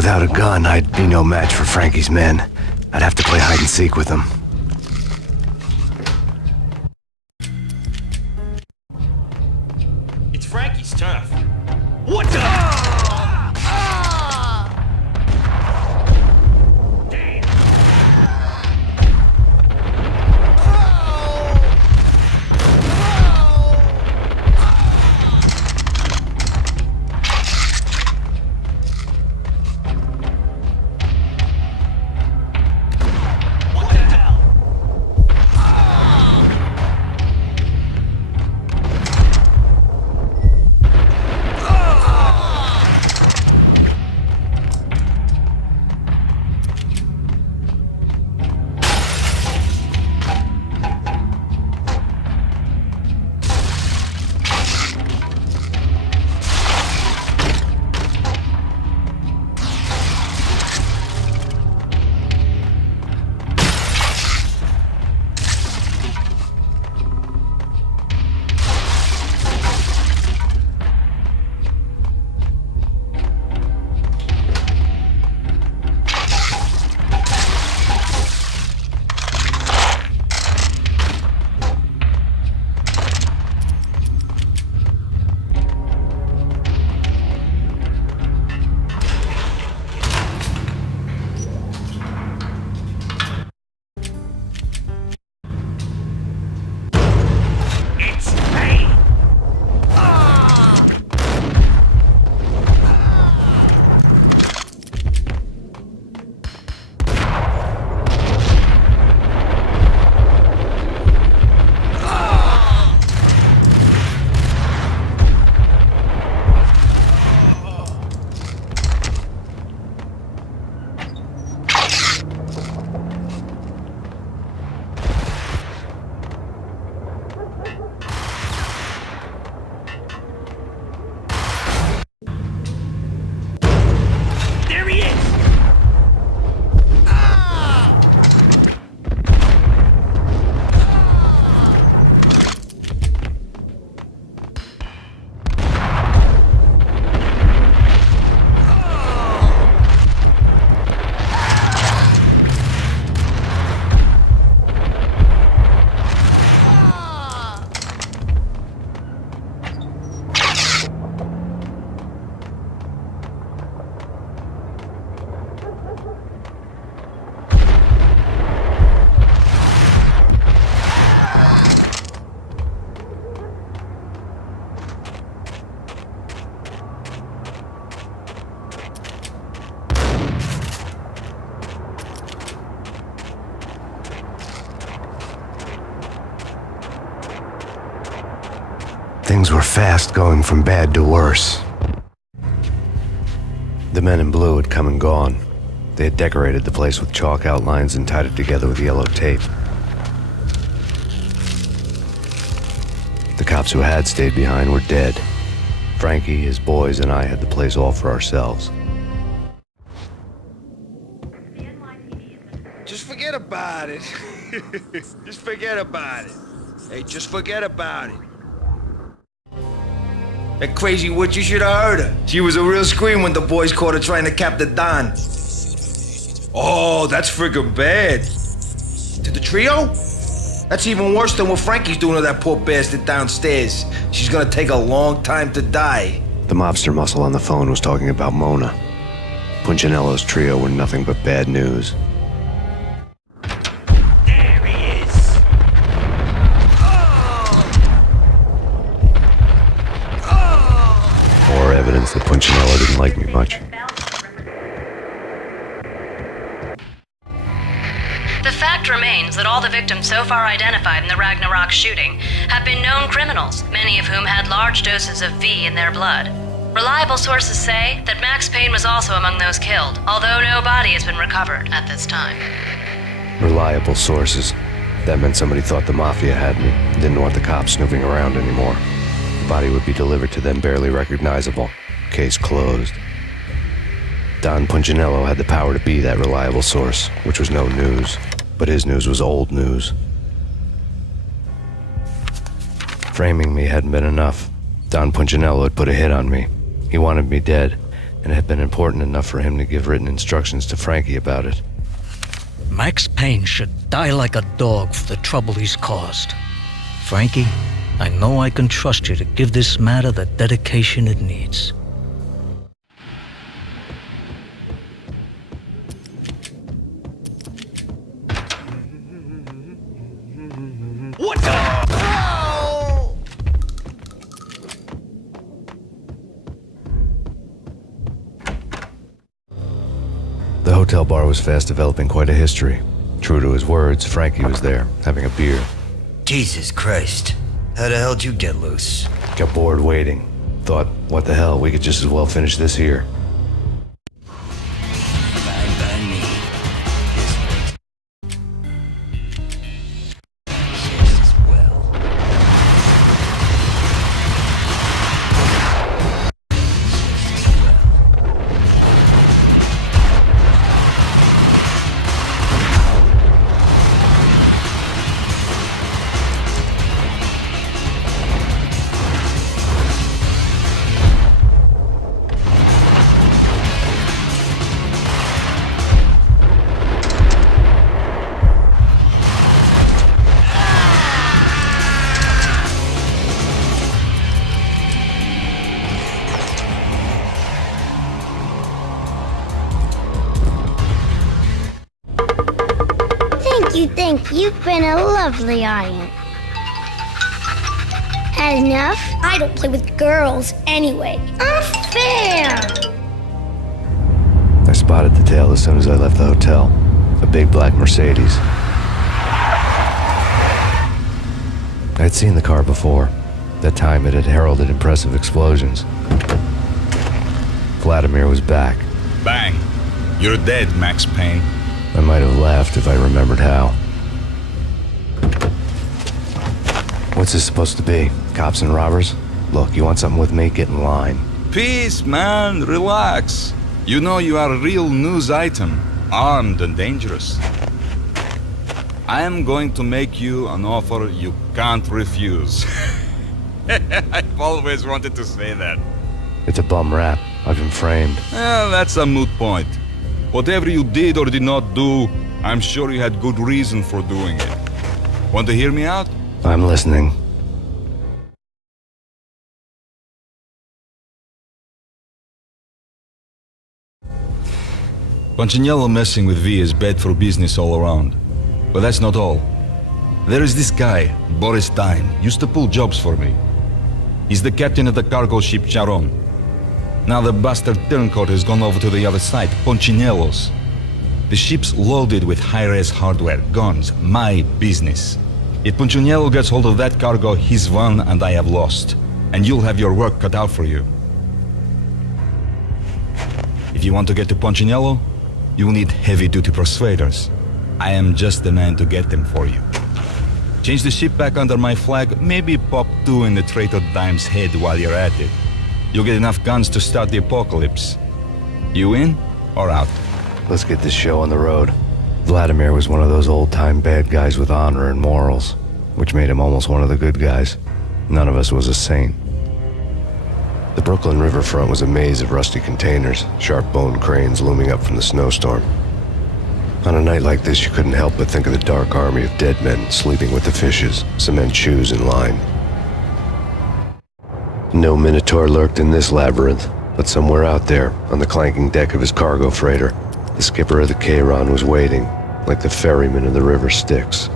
Without a gun, I'd be no match for Frankie's men. I'd have to play hide and seek with them. It's Frankie's turf. What the? Damn. What the hell? It's Payne! There he is! Things were fast going from bad to worse. The men in blue had come and gone. They had decorated the place with chalk outlines and tied it together with yellow tape. The cops who had stayed behind were dead. Frankie, his boys, and I had the place all for ourselves. Just forget about it. Just forget about it. Hey, just forget about it. That crazy witch, you should have heard her. She was a real scream when the boys caught her trying to cap the Don. Oh, that's friggin' bad. To the trio? That's even worse than what Frankie's doing to that poor bastard downstairs. She's gonna take a long time to die. The mobster muscle on the phone was talking about Mona. Punchinello's trio were nothing but bad news. There he is! More evidence that Punchinello didn't like me much. The fact remains that all the victims so far identified in the Ragnarok shooting have been known criminals, many of whom had large doses of V in their blood. Reliable sources say that Max Payne was also among those killed, although no body has been recovered at this time. Reliable sources. That meant somebody thought the Mafia had me and didn't want the cops snooping around anymore. The body would be delivered to them barely recognizable. Case closed. Don Punchinello had the power to be that reliable source, which was no news. But his news was old news. Framing me hadn't been enough. Don Punchinello had put a hit on me. He wanted me dead. and it had been important enough for him to give written instructions to Frankie about it. Max Payne should die like a dog for the trouble he's caused. Frankie, I know I can trust you to give this matter the dedication it needs. What the? The hotel bar was fast developing quite a history. True to his words, Frankie was there, having a beer. Jesus Christ. How the hell did you get loose? Got bored waiting. Thought, what the hell, we could just as well finish this here. Fine by me. Just as well. Thank you. You've been a lovely aunt. Had enough? I don't play with girls anyway. Unfair! I spotted the tail as soon as I left the hotel. A big black Mercedes. I'd seen the car before. That time it had heralded impressive explosions. Vladimir was back. Bang! You're dead, Max Payne. I might have laughed if I remembered how. What's this supposed to be? Cops and robbers? Look, you want something with me? Get in line. Peace, man. Relax. You know you are a real news item. Armed and dangerous. I am going to make you an offer you can't refuse. I've always wanted to say that. It's a bum rap. I've been framed. Well, that's a moot point. Whatever you did or did not do, I'm sure you had good reason for doing it. Want to hear me out? I'm listening. Punchinello messing with V is bad for business all around. But that's not all. There is this guy, Boris Stein, used to pull jobs for me. He's the captain of the cargo ship Charon. Now the bastard turncoat has gone over to the other side, Punchinello's. The ship's loaded with high-res hardware, guns, my business. If Punchinello gets hold of that cargo, he's won and I have lost. And you'll have your work cut out for you. If you want to get to Punchinello, you'll need heavy-duty persuaders. I am just the man to get them for you. Change the ship back under my flag, maybe pop 2 in the traitor Dime's head while you're at it. You'll get enough guns to start the apocalypse. You in or out? Let's get this show on the road. Vladimir was one of those old-time bad guys with honor and morals, which made him almost one of the good guys. None of us was a saint. The Brooklyn riverfront was a maze of rusty containers, sharp-boned cranes looming up from the snowstorm. On a night like this, you couldn't help but think of the dark army of dead men sleeping with the fishes, cement shoes in line. No Minotaur lurked in this labyrinth, but somewhere out there, on the clanking deck of his cargo freighter, the skipper of the Chiron was waiting, like the ferryman of the river Styx.